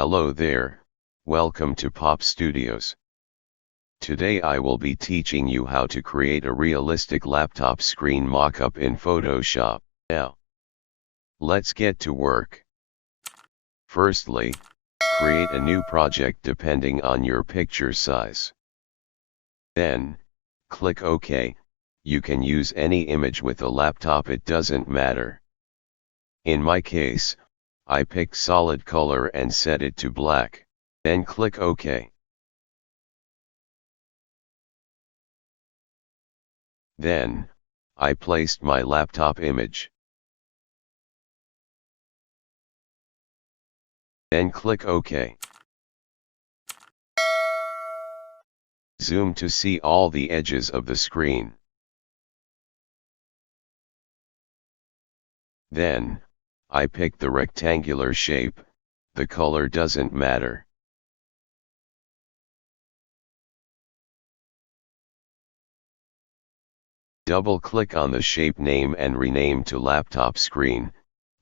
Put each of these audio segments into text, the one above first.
Hello there, welcome to Pop Studios. Today I will be teaching you how to create a realistic laptop screen mockup in Photoshop. Now, let's get to work. Firstly, create a new project depending on your picture size. Then, click OK. You can use any image with a laptop, it doesn't matter. In my case, I pick solid color and set it to black. Then click OK. Then, I placed my laptop image. Then click OK. Zoom to see all the edges of the screen. Then, I pick the rectangular shape, the color doesn't matter. Double-click on the shape name and rename to laptop screen,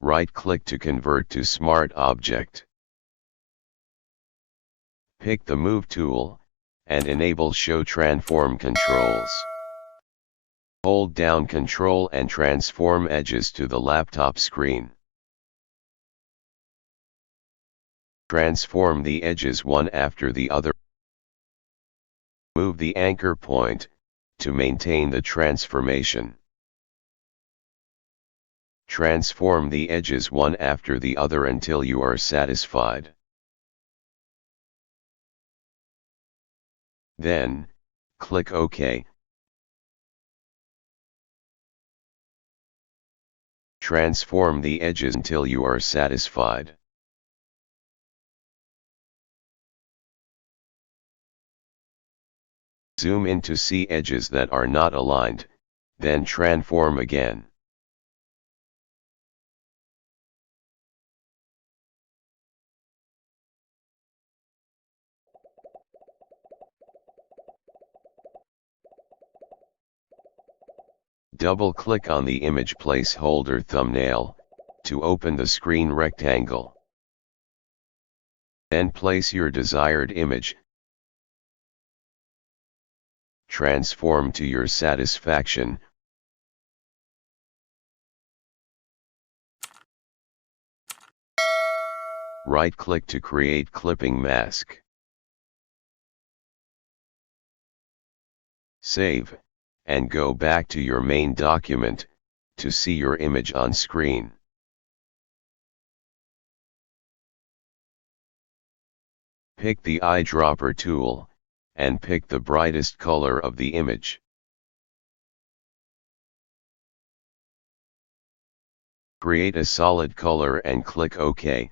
right-click to convert to smart object. Pick the Move tool, and enable Show Transform controls. Hold down Ctrl and transform edges to the laptop screen. Transform the edges one after the other. Move the anchor point, to maintain the transformation. Transform the edges one after the other until you are satisfied. Then, click OK. Transform the edges until you are satisfied. Zoom in to see edges that are not aligned, then transform again. Double-click on the image placeholder thumbnail, to open the screen rectangle. Then place your desired image. Transform to your satisfaction. Right-click to create clipping mask. Save, and go back to your main document, to see your image on screen. Pick the eyedropper tool, and pick the brightest color of the image. Create a solid color and click OK.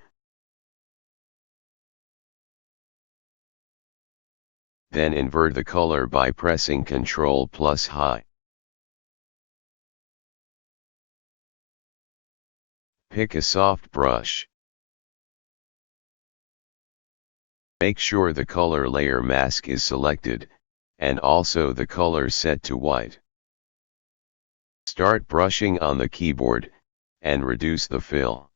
Then invert the color by pressing Ctrl plus high. Pick a soft brush. Make sure the color layer mask is selected, and also the color set to white. Start brushing on the keyboard, and reduce the fill.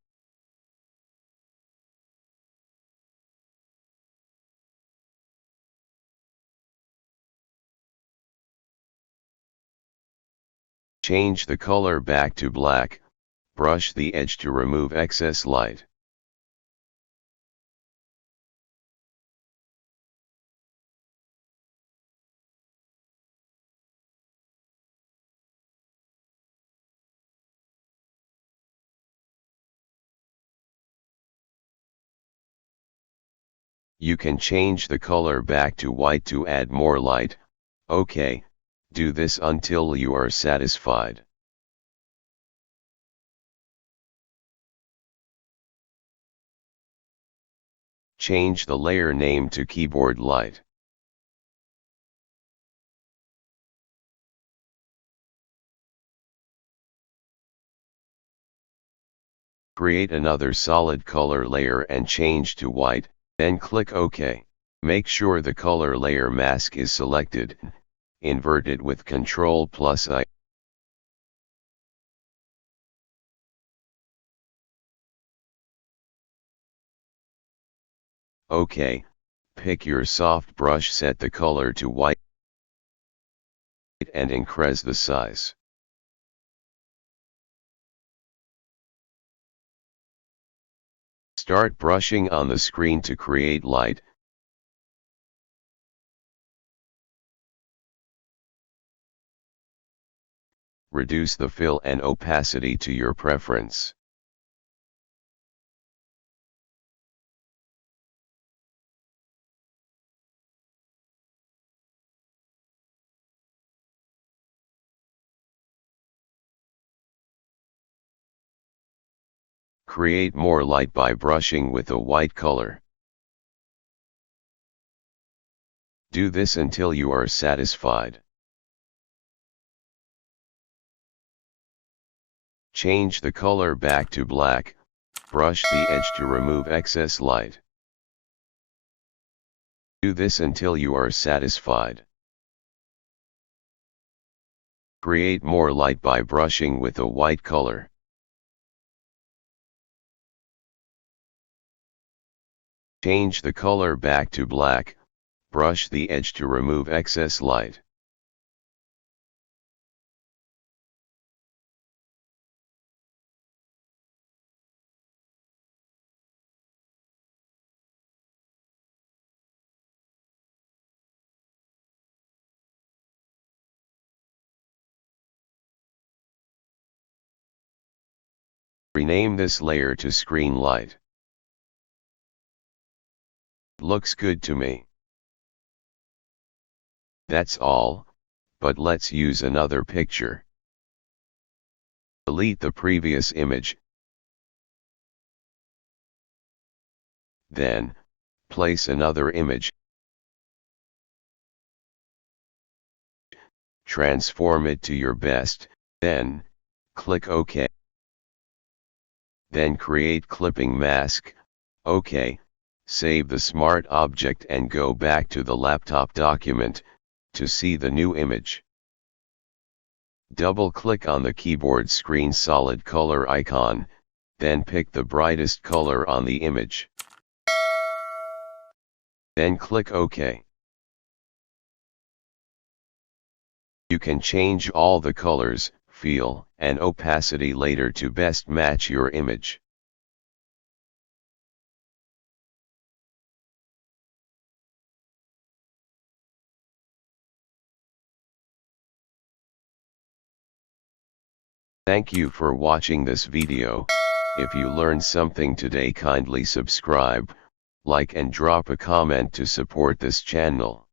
Change the color back to black, brush the edge to remove excess light. You can change the color back to white to add more light. OK, do this until you are satisfied. Change the layer name to Keyboard Light. Create another solid color layer and change to white, then click OK. Make sure the color layer mask is selected, invert it with Ctrl plus I. OK, pick your soft brush, set the color to white and increase the size. Start brushing on the screen to create light. Reduce the fill and opacity to your preference. Create more light by brushing with a white color. Do this until you are satisfied. Change the color back to black, brush the edge to remove excess light. Do this until you are satisfied. Create more light by brushing with a white color. Change the color back to black, brush the edge to remove excess light. Rename this layer to screen light. Looks good to me. That's all, but let's use another picture. Delete the previous image. Then, place another image. Transform it to your best, then, click OK. Then create clipping mask, OK. Save the smart object and go back to the laptop document, to see the new image. Double-click on the keyboard screen solid color icon, then pick the brightest color on the image. Then click OK. You can change all the colors, feel, and opacity later to best match your image. Thank you for watching this video. If you learned something today, kindly subscribe, like and drop a comment to support this channel.